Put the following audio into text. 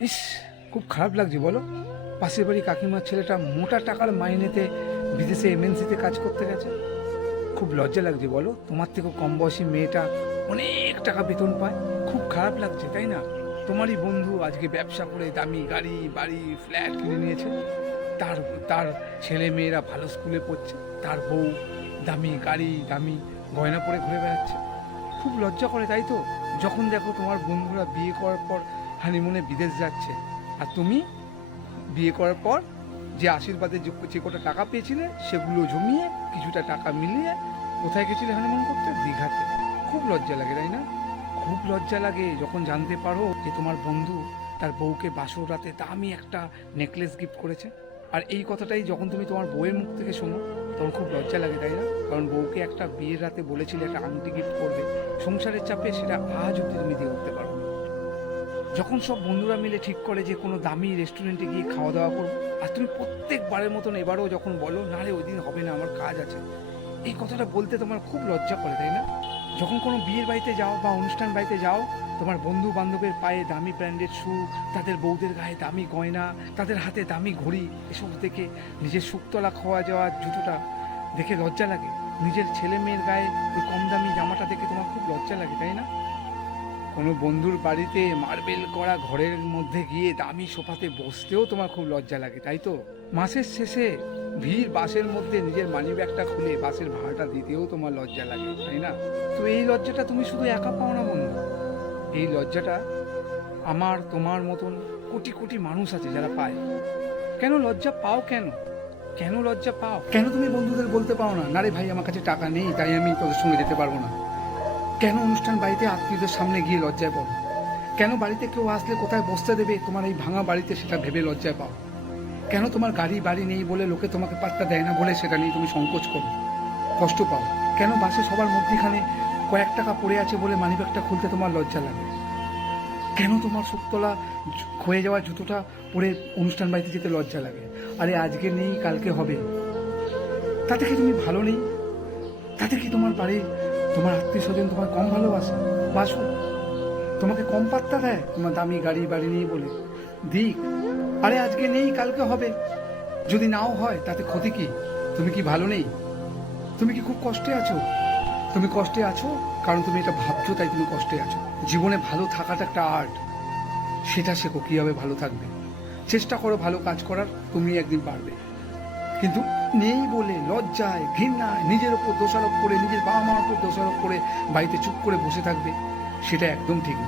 ইস, খুব খারাপ লাগছে, বলো। পাশের বাড়ি কাকিমার ছেলেটা মোটা টাকার মাইনেতে বিদেশে এমএনসিতে কাজ করতে গেছে। খুব লজ্জা লাগছে, বলো। তোমার থেকেও কম বয়সী মেয়েটা অনেক টাকা বেতন পায়। খুব খারাপ লাগছে, তাই না? তোমারই বন্ধু আজকে ব্যবসা করে দামি গাড়ি, বাড়ি, ফ্ল্যাট কিনে নিয়েছে। তার তার ছেলে মেয়েরা ভালো স্কুলে পড়ছে। তার বউ দামি গাড়ি, দামি গয়না পরে ঘুরে বেড়াচ্ছে। খুব লজ্জা করে, তাই তো? যখন দেখো তোমার বন্ধুরা বিয়ে করার পর হানিমুনে বিদেশ যাচ্ছে। আর তুমি বিয়ে করার পর যে আশীর্বাদে যে যে কটা টাকা পেয়েছিলে সেগুলো জমিয়ে কিছুটা টাকা মিলিয়ে কোথায় গেছিলে হানিমুন করতে? দীঘাতে। খুব লজ্জা লাগে, তাই না? খুব লজ্জা লাগে যখন জানতে পারো যে তোমার বন্ধু তার বউকে বাসর রাতে দামি একটা নেকলেস গিফট করেছে। আর এই কথাটাই যখন তুমি তোমার বউয়ের মুখ থেকে শোনো, তখন খুব লজ্জা লাগে, তাই না? কারণ বউকে একটা বিয়ের রাতে বলেছিলে একটা আংটি গিফট করবে। সংসারের চাপে সেটা আজ অব্দি তুমি দিয়ে উঠতে পারো। যখন সব বন্ধুরা মিলে ঠিক করে যে কোনো দামি রেস্টুরেন্টে গিয়ে খাওয়া দাওয়া করব, আর তুমি প্রত্যেকবারের মতন এবারও যখন বলো না রে ওই দিন হবে না, আমার কাজ আছে। এই কথাটা বলতে তোমার খুব লজ্জা করে, তাই না? যখন কোনো বিয়ের বাড়িতে যাও বা অনুষ্ঠান বাড়িতে যাও, তোমার বন্ধু বান্ধবের পায়ে দামি ব্র্যান্ডেড শু তাদের বউদের গায়ে দামি গয়না, তাদের হাতে দামি ঘড়ি, এসব দেখে নিজের শুকতলা খাওয়া যাওয়া জুতোটা দেখে লজ্জা লাগে। নিজের ছেলে মেয়ের গায়ে ওই কম দামি জামাটা দেখে তোমার খুব লজ্জা লাগে, তাই না? কোনো বন্ধুর বাড়িতে মার্বেল করা ঘরের মধ্যে গিয়ে দামি সোফাতে বসতেও তোমার খুব লজ্জা লাগে, তাই তো? মাসের শেষে ভিড় বাসের মধ্যে নিজের মানি ব্যাগটা খুলে বাসের ভাড়াটা দিতেও তোমার লজ্জা লাগে, তাই না? তো এই লজ্জাটা তুমি শুধু একা পাও না বন্ধু? এই লজ্জাটা আমার, তোমার মতন কোটি কোটি মানুষ আছে যারা পায়। কেন লজ্জা পাও কেন? কেন লজ্জা পাও? কেন তুমি বন্ধুদের বলতে পাও না? না রে ভাই, আমার কাছে টাকা নেই, তাই আমি তোদের সঙ্গে যেতে পারব না। কেন অনুষ্ঠান বাড়িতে আত্মীয়দের সামনে গিয়ে লজ্জায় পড়ো? কেন বাড়িতে কেউ আসলে কোথায় বসতে দেবে? তোমার এই ভাঙা বাড়িতে সেটা ভেবে লজ্জায় পাও। কেন তোমার গাড়ি বাড়ি নেই বলে লোকে তোমাকে পাত্তা দেয় না বলে সেটা নিয়ে তুমি সংকোচ করো? কষ্ট পাও। কেন বাসে সবার মধ্যেখানে কয়েক টাকা পড়ে আছে বলে মানিব্যাগটা খুলতে তোমার লজ্জা লাগে? কেন তোমার শুকতলা ক্ষয়ে যাওয়া জুতোটা পরে অনুষ্ঠান বাড়িতে যেতে লজ্জা লাগে? আরে আজকে নেই, কালকে হবে। তাতে কি তুমি ভালো নেই? তাতে কি তোমার বাড়ির তোমার আত্মীয় স্বজন তোমার কম ভালোবাসে? বাসো। তোমাকে কম পাত্তা দেয়? তোমার দামি গাড়ি বাড়ি নেই বলে। দিক, আরে আজকে নেই, কালকে হবে। যদি নাও হয়, তাতে ক্ষতি কি? তুমি কি ভালো নেই? তুমি কি খুব কষ্টে আছো? তুমি কষ্টে আছো? কারণ তুমি এটা ভাবছ, তাই তুমি কষ্টে আছো। জীবনে ভালো থাকাটা একটা আর্ট সেটা শেখো, কীভাবে ভালো থাকবে। চেষ্টা করো ভালো কাজ করার তুমি একদিন পারবে। কিন্তু নেই বলে, লজ্জায়, ঘৃণায় নিজের ওপর দোষারোপ করে, নিজের বাবা মার ওপর দোষারোপ করে বাড়িতে চুপ করে বসে থাকবে, সেটা একদম ঠিক